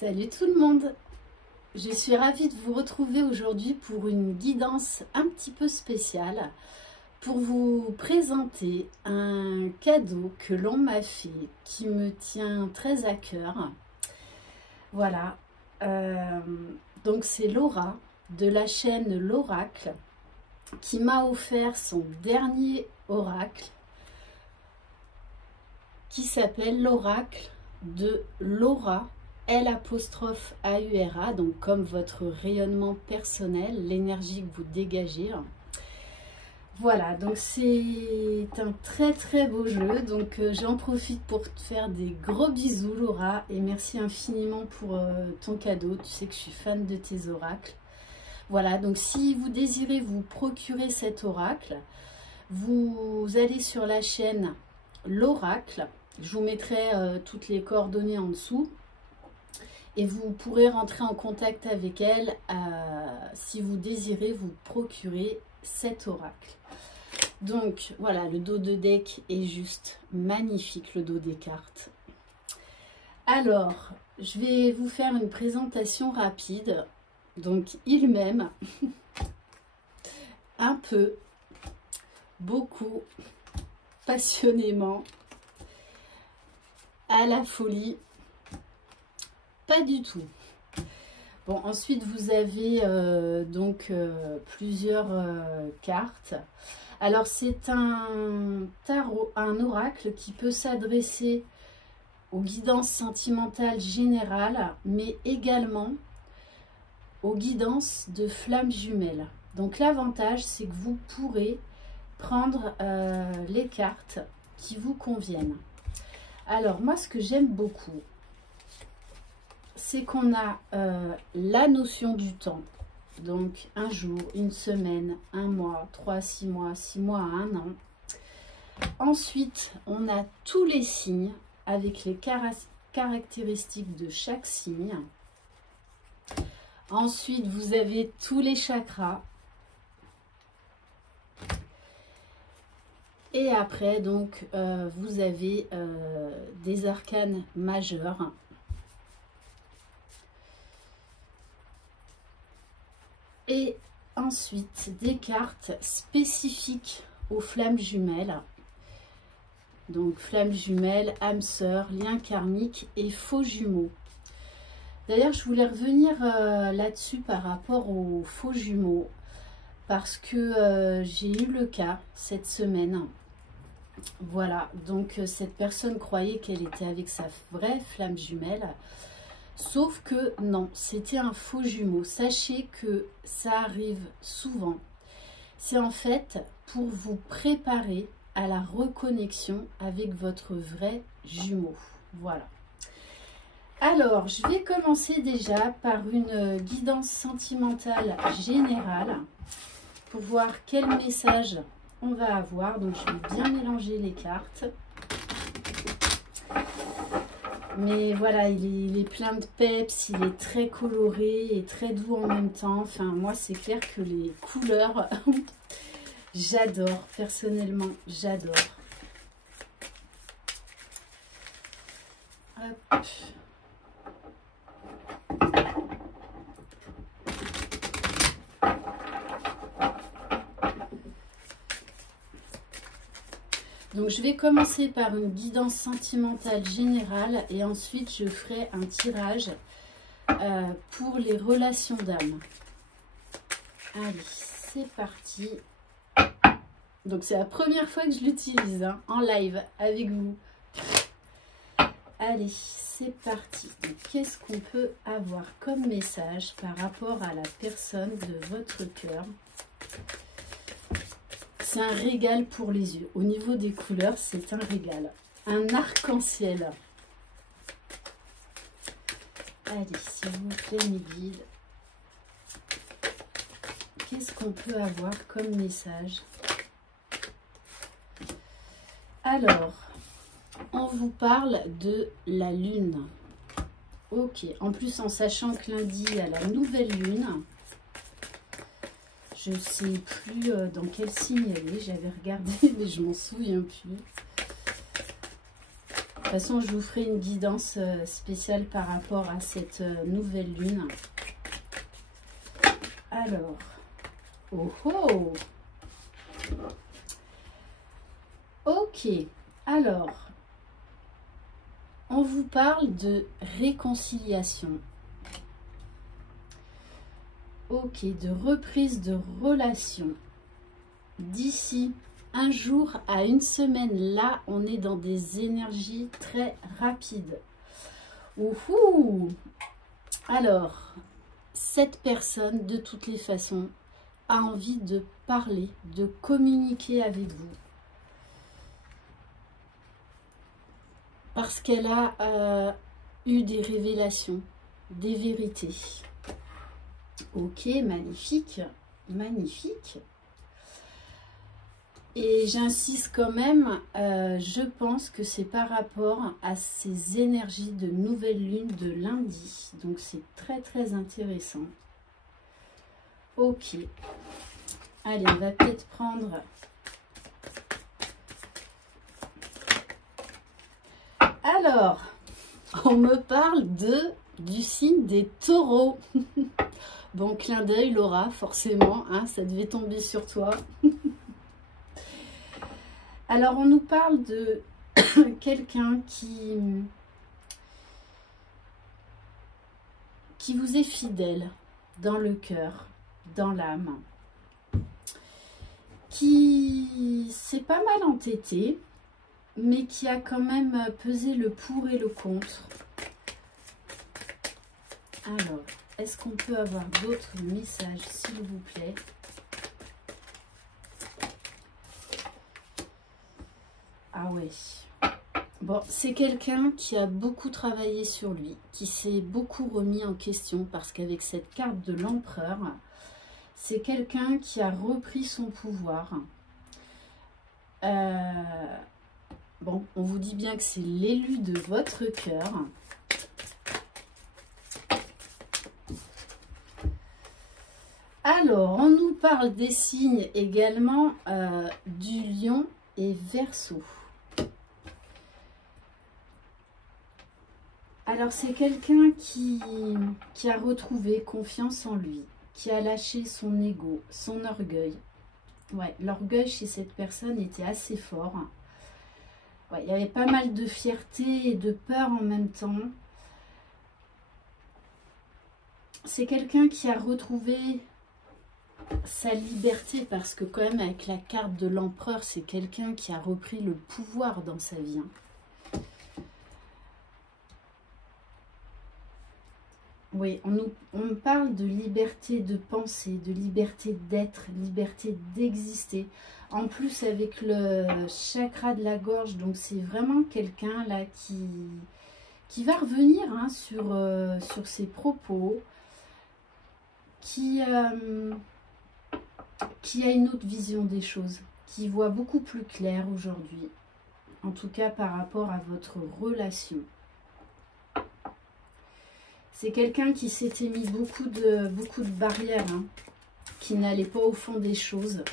Salut tout le monde! Je suis ravie de vous retrouver aujourd'hui pour une guidance un petit peu spéciale pour vous présenter un cadeau que l'on m'a fait qui me tient très à cœur. Voilà, donc c'est Laura de la chaîne L'Oracle qui m'a offert son dernier oracle qui s'appelle l'oracle de Laura, L''AURA, donc comme votre rayonnement personnel, l'énergie que vous dégagez. Voilà, donc c'est un très beau jeu, donc j'en profite pour te faire des gros bisous Laura, et merci infiniment pour ton cadeau, tu sais que je suis fan de tes oracles. Voilà, donc si vous désirez vous procurer cet oracle, vous allez sur la chaîne L'Oracle, je vous mettrai toutes les coordonnées en dessous. Et vous pourrez rentrer en contact avec elle si vous désirez vous procurer cet oracle. Donc voilà, le dos de deck est juste magnifique, le dos des cartes. Alors, je vais vous faire une présentation rapide. Donc il m'aime un peu, beaucoup, passionnément, à la folie. Pas du tout. Bon, ensuite vous avez plusieurs cartes. Alors c'est un tarot, un oracle qui peut s'adresser aux guidances sentimentales générales, mais également aux guidances de flammes jumelles. Donc l'avantage, c'est que vous pourrez prendre les cartes qui vous conviennent. Alors moi, ce que j'aime beaucoup, c'est qu'on a la notion du temps, donc un jour, une semaine, un mois, 3, 6 mois, 6 mois à 1 an. Ensuite, on a tous les signes avec les caractéristiques de chaque signe. Ensuite, vous avez tous les chakras. Et après, donc, vous avez des arcanes majeurs. Et ensuite, des cartes spécifiques aux flammes jumelles. Donc, flammes jumelles, âme sœur, lien karmique et faux jumeaux. D'ailleurs, je voulais revenir là-dessus par rapport aux faux jumeaux. Parce que j'ai eu le cas cette semaine. Voilà, donc cette personne croyait qu'elle était avec sa vraie flamme jumelle. Sauf que non, c'était un faux jumeau. Sachez que ça arrive souvent. C'est en fait pour vous préparer à la reconnexion avec votre vrai jumeau. Voilà. Alors, je vais commencer déjà par une guidance sentimentale générale pour voir quel message on va avoir. Donc, je vais bien mélanger les cartes. Mais voilà, il est plein de peps, il est très coloré et très doux en même temps. Enfin, moi, c'est clair que les couleurs, j'adore. Personnellement, j'adore. Hop. Donc, je vais commencer par une guidance sentimentale générale et ensuite, je ferai un tirage pour les relations d'âme. Allez, c'est parti. Donc, c'est la première fois que je l'utilise en live avec vous. Allez, c'est parti. Qu'est-ce qu'on peut avoir comme message par rapport à la personne de votre cœur ? C'est un régal pour les yeux. Au niveau des couleurs, c'est un régal. Un arc-en-ciel. Allez, s'il vous plaît, mes guides. Qu'est-ce qu'on peut avoir comme message? Alors, on vous parle de la lune. Ok, en plus en sachant que lundi, il y a la nouvelle lune. Je ne sais plus dans quel signe elle est. J'avais regardé, mais je m'en souviens plus. toute façon, je vous ferai une guidance spéciale par rapport à cette nouvelle lune. Alors, oh oh! Ok, alors, on vous parle de réconciliation. Ok, de reprise de relation. D'ici un jour à une semaine, là, on est dans des énergies très rapides. Ouhou! Alors, cette personne, de toutes les façons, a envie de parler, de communiquer avec vous. Parce qu'elle a eu des révélations, des vérités. Ok, magnifique, magnifique. Et j'insiste quand même, je pense que c'est par rapport à ces énergies de nouvelle lune de lundi. Donc c'est très très intéressant. Ok. Allez, on va peut-être prendre... Alors, on me parle du signe des taureaux. Bon, clin d'œil, Laura, forcément, hein, ça devait tomber sur toi. Alors, on nous parle de quelqu'un qui vous est fidèle dans le cœur, dans l'âme, qui s'est pas mal entêté, mais qui a quand même pesé le pour et le contre. Alors, est-ce qu'on peut avoir d'autres messages, s'il vous plaît? Ah ouais. Bon, c'est quelqu'un qui a beaucoup travaillé sur lui, qui s'est beaucoup remis en question, parce qu'avec cette carte de l'empereur, c'est quelqu'un qui a repris son pouvoir. Bon, on vous dit bien que c'est l'élu de votre cœur. Alors, on nous parle des signes également du lion et Verseau. Alors, c'est quelqu'un qui a retrouvé confiance en lui, qui a lâché son ego, son orgueil. Ouais, l'orgueil chez cette personne était assez fort. Ouais, il y avait pas mal de fierté et de peur en même temps. C'est quelqu'un qui a retrouvé sa liberté, parce que quand même avec la carte de l'empereur, c'est quelqu'un qui a repris le pouvoir dans sa vie. Oui, on parle de liberté de penser, de liberté d'être, liberté d'exister. En plus avec le chakra de la gorge, donc c'est vraiment quelqu'un là qui va revenir hein, sur ses propos, qui a une autre vision des choses, qui voit beaucoup plus clair aujourd'hui, en tout cas par rapport à votre relation. C'est quelqu'un qui s'était mis beaucoup de barrières, hein, qui n'allait pas au fond des choses.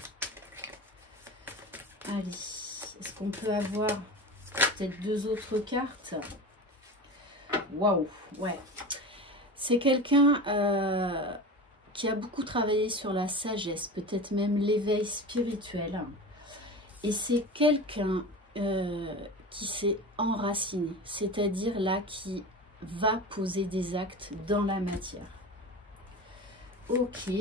Allez, est-ce qu'on peut avoir peut-être deux autres cartes? Waouh, ouais. C'est quelqu'un qui a beaucoup travaillé sur la sagesse, peut-être même l'éveil spirituel. Et c'est quelqu'un qui s'est enraciné, c'est-à-dire là qui va poser des actes dans la matière. Ok.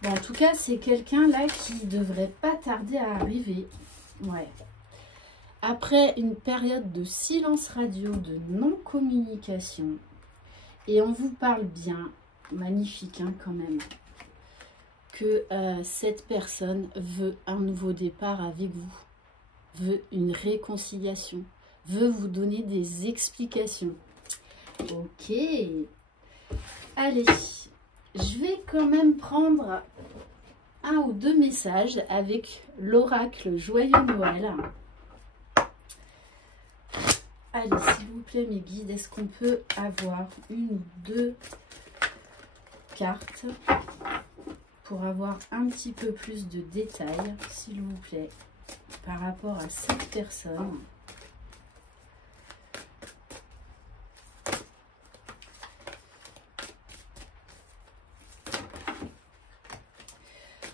Bon, en tout cas, c'est quelqu'un là qui devrait pas tarder à arriver. Ouais. Après une période de silence radio, de non-communication, et on vous parle bien, magnifique hein, quand même, que cette personne veut un nouveau départ avec vous, veut une réconciliation, veut vous donner des explications. Ok. Allez, je vais quand même prendre un ou deux messages avec l'oracle Joyeux Noël. Allez, s'il vous plaît, mes guides, est-ce qu'on peut avoir une ou deux cartes? pour avoir un petit peu plus de détails, s'il vous plaît, par rapport à cette personne.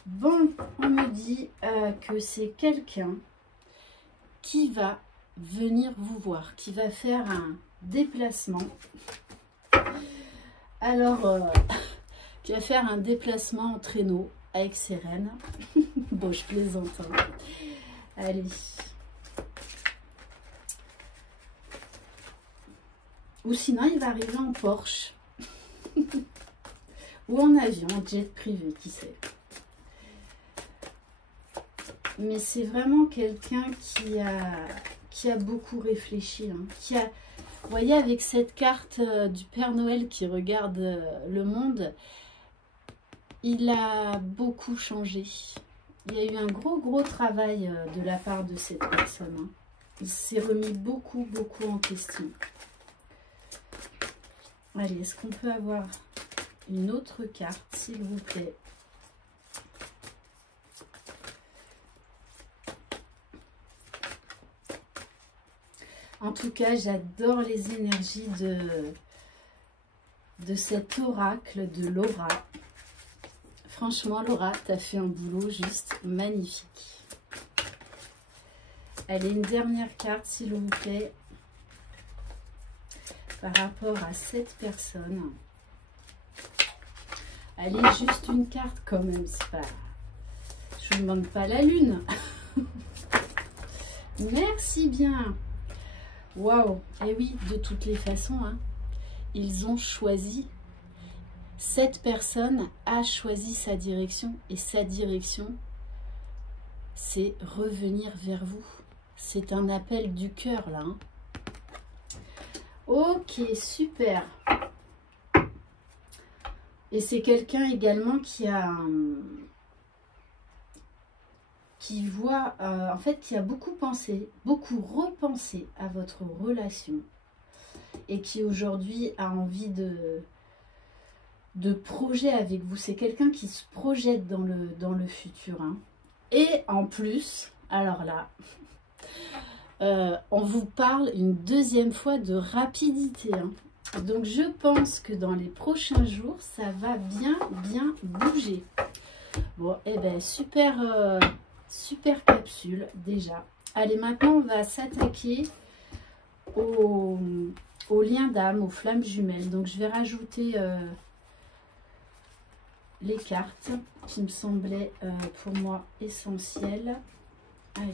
Bon, on me dit que c'est quelqu'un qui va venir vous voir, qui va faire un déplacement. Alors, qui va faire un déplacement en traîneau avec ses rennes. Bon, je plaisante. Hein. Allez. Ou sinon, il va arriver en Porsche. Ou en avion, en jet privé, qui sait. Mais c'est vraiment quelqu'un qui a beaucoup réfléchi. Hein, qui a, vous voyez, avec cette carte du Père Noël qui regarde le monde, il a beaucoup changé. Il y a eu un gros travail de la part de cette personne. Hein. Il s'est remis beaucoup en question. Allez, est-ce qu'on peut avoir une autre carte, s'il vous plaît? En tout cas, j'adore les énergies de cet oracle de Laura. Franchement, Laura, tu as fait un boulot juste magnifique. Allez, une dernière carte, s'il vous plaît, par rapport à cette personne. Allez, juste une carte quand même, c'est pas... Je ne demande pas la lune. Merci bien. Waouh! Et oui, de toutes les façons, hein, ils ont choisi. Cette personne a choisi sa direction. Et sa direction, c'est revenir vers vous. C'est un appel du cœur, là. Hein. Ok, super. Et c'est quelqu'un également qui a... qui voit, en fait, qui a beaucoup pensé, beaucoup repensé à votre relation et qui aujourd'hui a envie de projet avec vous. C'est quelqu'un qui se projette dans le futur. Hein. Et en plus, alors là, on vous parle une deuxième fois de rapidité. Hein. Donc, je pense que dans les prochains jours, ça va bien bouger. Bon, et ben super... super capsule déjà. Allez, maintenant on va s'attaquer au lien d'âme, aux flammes jumelles. Donc je vais rajouter les cartes qui me semblaient pour moi essentielles. Allez.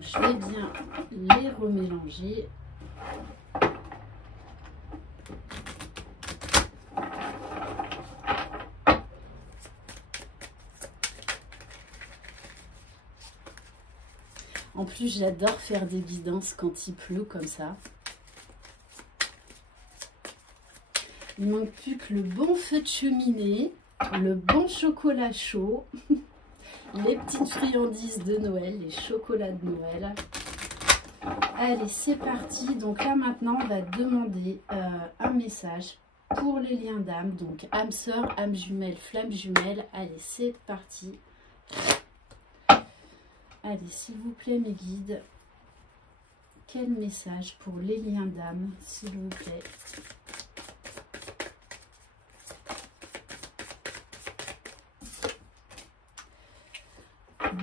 Je vais bien les remélanger. En plus, j'adore faire des guidances quand il pleut comme ça. Il ne manque plus que le bon feu de cheminée, le bon chocolat chaud. Les petites friandises de Noël, les chocolats de Noël. Allez, c'est parti. Donc là, maintenant, on va demander un message pour les liens d'âme. Donc, âme sœur, âme jumelle, flamme jumelle. Allez, c'est parti. Allez, s'il vous plaît, mes guides. Quel message pour les liens d'âme, s'il vous plaît?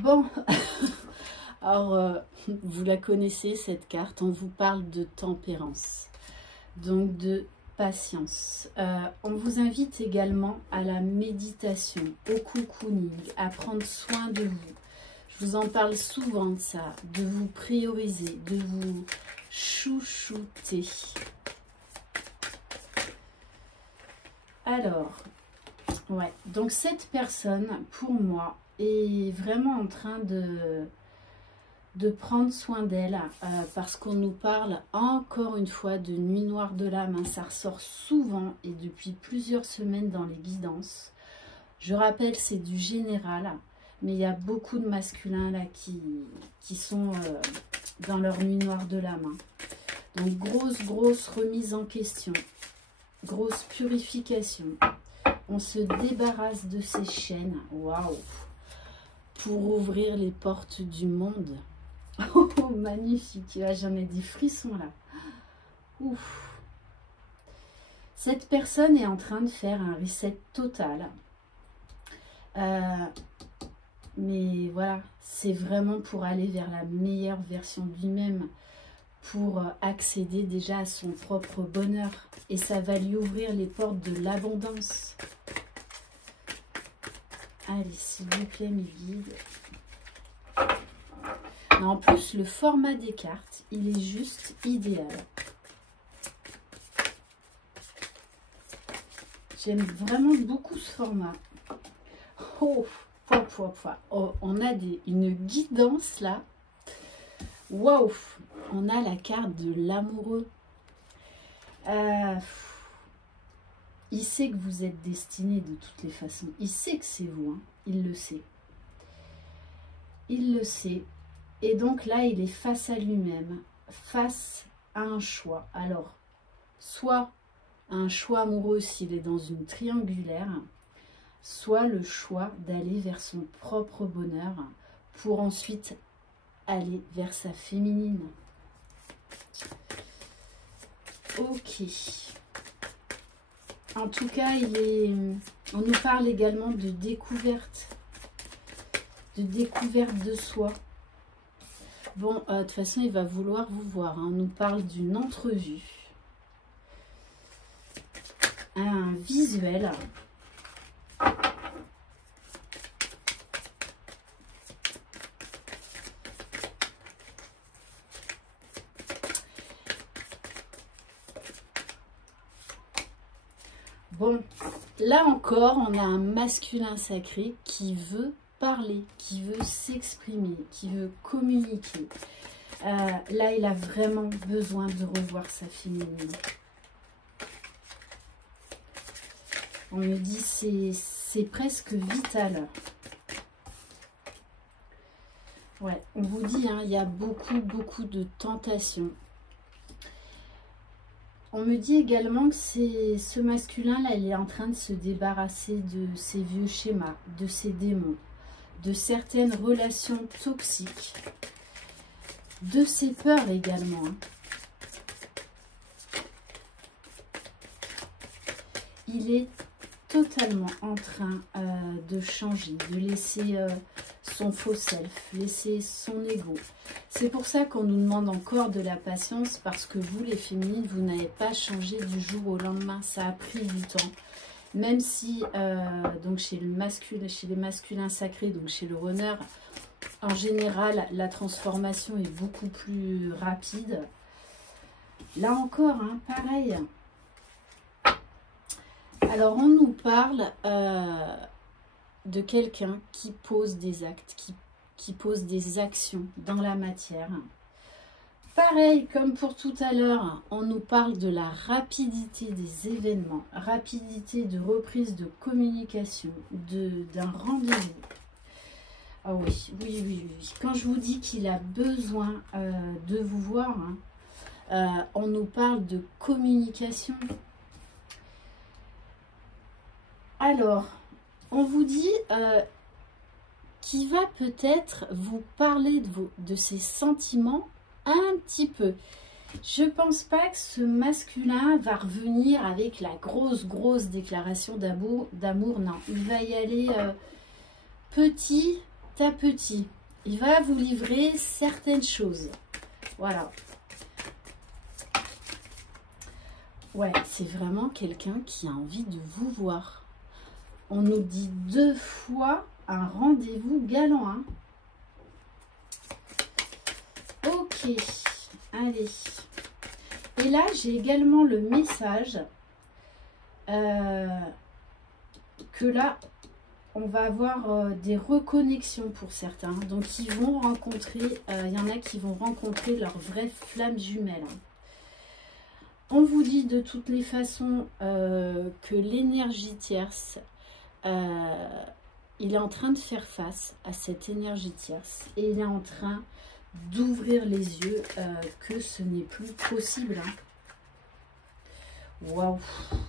Bon, alors vous la connaissez cette carte, on vous parle de tempérance, donc de patience. On vous invite également à la méditation, au cocooning, à prendre soin de vous. Je vous en parle souvent de ça, de vous prioriser, de vous chouchouter. Alors, ouais, donc cette personne, pour moi, est vraiment en train de prendre soin d'elle, parce qu'on nous parle encore une fois de nuit noire de l'âme, hein. Ça ressort souvent et depuis plusieurs semaines dans les guidances. Je rappelle, c'est du général, mais il y a beaucoup de masculins là qui sont dans leur nuit noire de l'âme, hein. Donc grosse remise en question, grosse purification. On se débarrasse de ces chaînes, waouh, pour ouvrir les portes du monde. Oh, magnifique, là j'en ai des frissons là. Ouf. Cette personne est en train de faire un reset total. Mais voilà, c'est vraiment pour aller vers la meilleure version de lui-même, pour accéder déjà à son propre bonheur. Et ça va lui ouvrir les portes de l'abondance. Allez, s'il vous plaît, mes guides. En plus, le format des cartes, il est juste idéal. J'aime vraiment beaucoup ce format. Oh, oh, on a une guidance là. Waouh! On a la carte de l'amoureux. Il sait que vous êtes destiné de toutes les façons. Il sait que c'est vous, hein. Il le sait. Il le sait. Et donc là, il est face à lui-même, face à un choix. Alors, soit un choix amoureux s'il est dans une triangulaire, soit le choix d'aller vers son propre bonheur pour ensuite aller vers sa féminine. Ok. En tout cas, on nous parle également de découverte de soi. Bon, de toute façon, il va vouloir vous voir, hein. On nous parle d'une entrevue. Un visuel. Bon, là encore, on a un masculin sacré qui veut parler, qui veut s'exprimer, qui veut communiquer. Là, il a vraiment besoin de revoir sa féminine. On me dit c'est presque vital. Ouais, on vous dit, hein, il y a beaucoup de tentations. On me dit également que ce masculin-là, il est en train de se débarrasser de ses vieux schémas, de ses démons, de certaines relations toxiques, de ses peurs également, hein. Il est totalement en train de changer, de laisser son faux self, laisser son ego. C'est pour ça qu'on nous demande encore de la patience, parce que vous, les féminines, vous n'avez pas changé du jour au lendemain. Ça a pris du temps. Même si, donc chez les masculins sacrés, donc chez le runner, en général, la transformation est beaucoup plus rapide. Là encore, hein, pareil. Alors, on nous parle de quelqu'un qui pose des actes, qui pose des actions dans la matière. Pareil, comme pour tout à l'heure, on nous parle de la rapidité des événements, rapidité de reprise de communication, d'un rendez-vous. Ah oui. Quand je vous dis qu'il a besoin de vous voir, hein, on nous parle de communication. Alors, on vous dit qu'il va peut-être vous parler de ses sentiments un petit peu. Je pense pas que ce masculin va revenir avec la grosse déclaration d'amour. Non, il va y aller petit à petit. Il va vous livrer certaines choses. Voilà. Ouais, c'est vraiment quelqu'un qui a envie de vous voir. On nous dit 2 fois un rendez-vous galant, hein. Ok, allez. Et là, j'ai également le message que là, on va avoir des reconnexions pour certains. Donc, ils vont rencontrer, il y en a qui vont rencontrer leur vraie flamme jumelle. On vous dit de toutes les façons que l'énergie tierce, il est en train de faire face à cette énergie tierce. Et il est en train d'ouvrir les yeux que ce n'est plus possible. Waouh!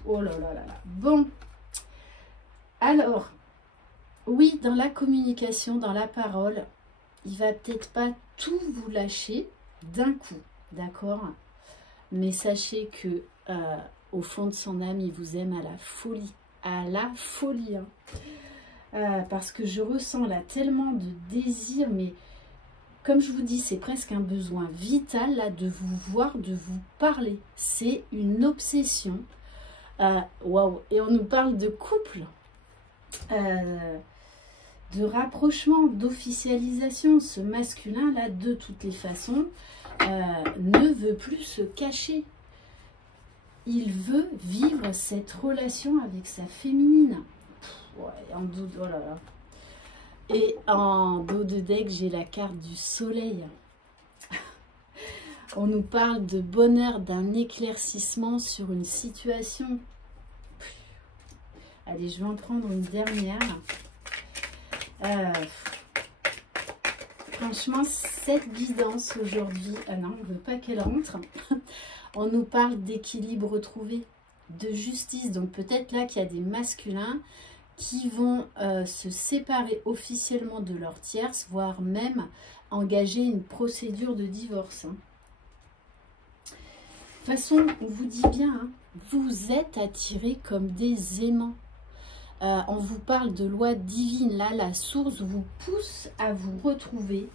Oh là là là là! Bon, alors, oui, dans la communication, dans la parole, il va peut-être pas tout vous lâcher d'un coup, d'accord? Mais sachez que au fond de son âme, il vous aime à la folie. À la folie, hein. Parce que je ressens là tellement de désir, mais comme je vous dis, c'est presque un besoin vital là de vous voir, de vous parler. C'est une obsession. Waouh! Et on nous parle de couple, de rapprochement, d'officialisation. Ce masculin là, de toutes les façons, ne veut plus se cacher. Il veut vivre cette relation avec sa féminine. Ouais, en dos, oh là là. Et en dos de deck, j'ai la carte du soleil. On nous parle de bonheur, d'un éclaircissement sur une situation. Allez, je vais en prendre une dernière. Franchement, cette guidance aujourd'hui... Ah non, on ne veut pas qu'elle rentre. On nous parle d'équilibre retrouvé, de justice. Donc peut-être là qu'il y a des masculins qui vont se séparer officiellement de leur tierce, voire même engager une procédure de divorce. De toute façon, on vous dit bien, hein, vous êtes attirés comme des aimants. On vous parle de loi divine. Là, la source vous pousse à vous retrouver,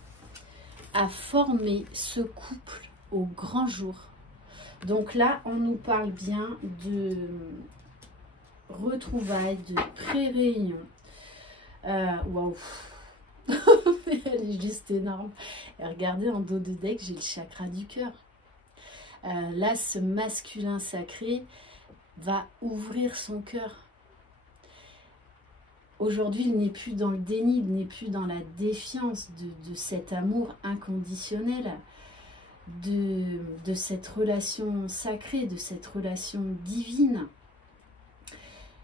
à former ce couple au grand jour. Donc là, on nous parle bien de retrouvailles, de pré-réunion. Waouh! Elle est juste énorme. Et regardez, en dos de deck, j'ai le chakra du cœur. Là, ce masculin sacré va ouvrir son cœur. Aujourd'hui, il n'est plus dans le déni, il n'est plus dans la défiance de cet amour inconditionnel, de cette relation sacrée, de cette relation divine.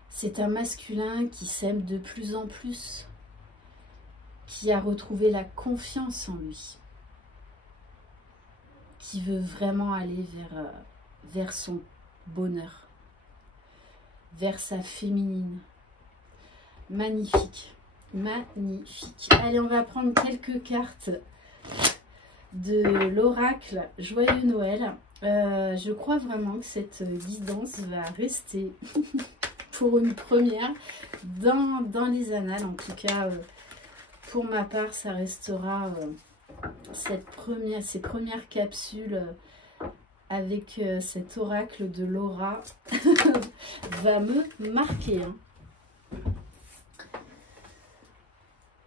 C'est un masculin qui s'aime de plus en plus, qui a retrouvé la confiance en lui, qui veut vraiment aller vers son bonheur, vers sa féminine. Magnifique, magnifique. Allez, on va prendre quelques cartes de l'oracle Joyeux Noël. Je crois vraiment que cette guidance va rester pour une première dans les annales. En tout cas, pour ma part, ça restera ces premières capsules avec cet oracle de Laura va me marquer. Hein.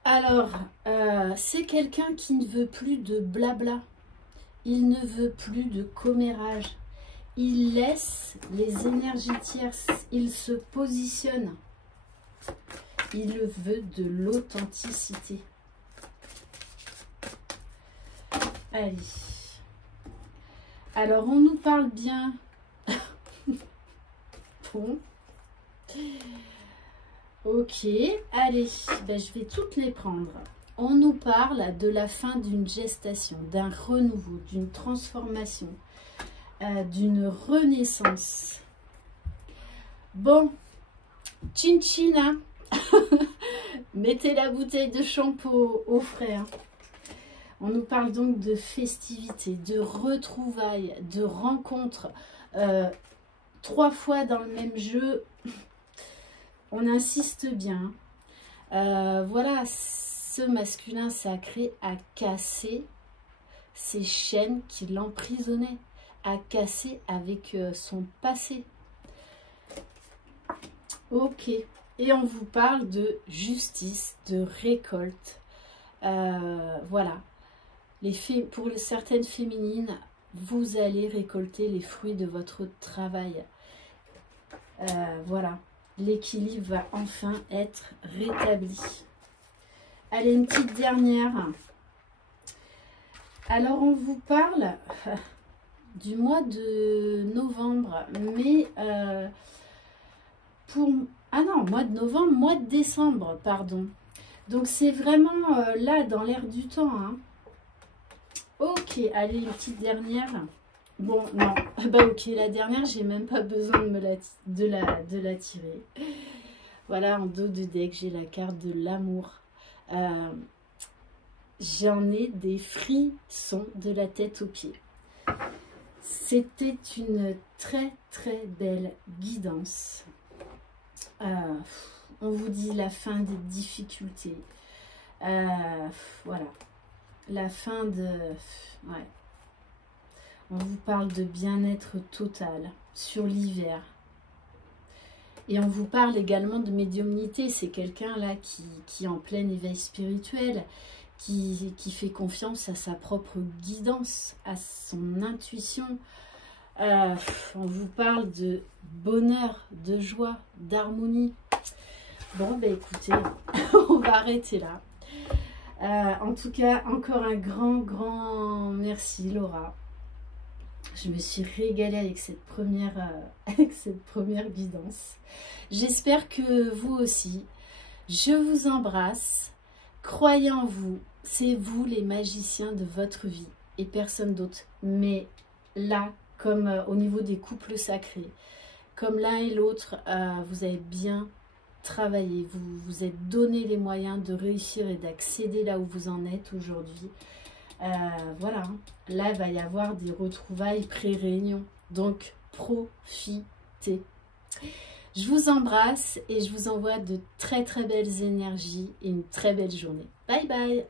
Alors, c'est quelqu'un qui ne veut plus de blabla. Il ne veut plus de commérage. Il laisse les énergies tierces. Il se positionne. Il veut de l'authenticité. Allez. Alors, on nous parle bien. Bon. Ok, allez, ben, je vais toutes les prendre. On nous parle de la fin d'une gestation, d'un renouveau, d'une transformation, d'une renaissance. Bon, chin chin, hein. Mettez la bouteille de shampoing au frais. Hein. On nous parle donc de festivités, de retrouvailles, de rencontres. 3 fois dans le même jeu. On insiste bien. Voilà, ce masculin sacré a cassé ces chaînes qui l'emprisonnaient, a cassé avec son passé. Ok. Et on vous parle de justice, de récolte. Voilà. Pour certaines féminines, vous allez récolter les fruits de votre travail. Voilà. l'équilibre va enfin être rétabli. Allez, une petite dernière. Alors, on vous parle du mois de novembre, mais mois de novembre, mois de décembre, pardon. Donc, c'est vraiment là, dans l'air du temps, hein. Ok, allez, une petite dernière. Bon, non, bah ok, la dernière, j'ai même pas besoin de la tirer. Voilà, en dos de deck, j'ai la carte de l'amour. J'en ai des frissons de la tête aux pieds. C'était une très très belle guidance. On vous dit la fin des difficultés. Voilà. La fin de... Ouais. On vous parle de bien-être total sur l'hiver. Et on vous parle également de médiumnité. C'est quelqu'un là qui est en plein éveil spirituel, qui fait confiance à sa propre guidance, à son intuition. On vous parle de bonheur, de joie, d'harmonie. Bon, ben écoutez, on va arrêter là. En tout cas, encore un grand merci Laura. Je me suis régalée avec cette première guidance. J'espère que vous aussi. Je vous embrasse. Croyez en vous. C'est vous les magiciens de votre vie et personne d'autre. Mais là, comme au niveau des couples sacrés, comme l'un et l'autre, vous avez bien travaillé. Vous vous êtes donné les moyens de réussir et d'accéder là où vous en êtes aujourd'hui. Voilà, là il va y avoir des retrouvailles pré-réunion, donc profitez. Je vous embrasse et je vous envoie de très belles énergies et une très belle journée. Bye bye.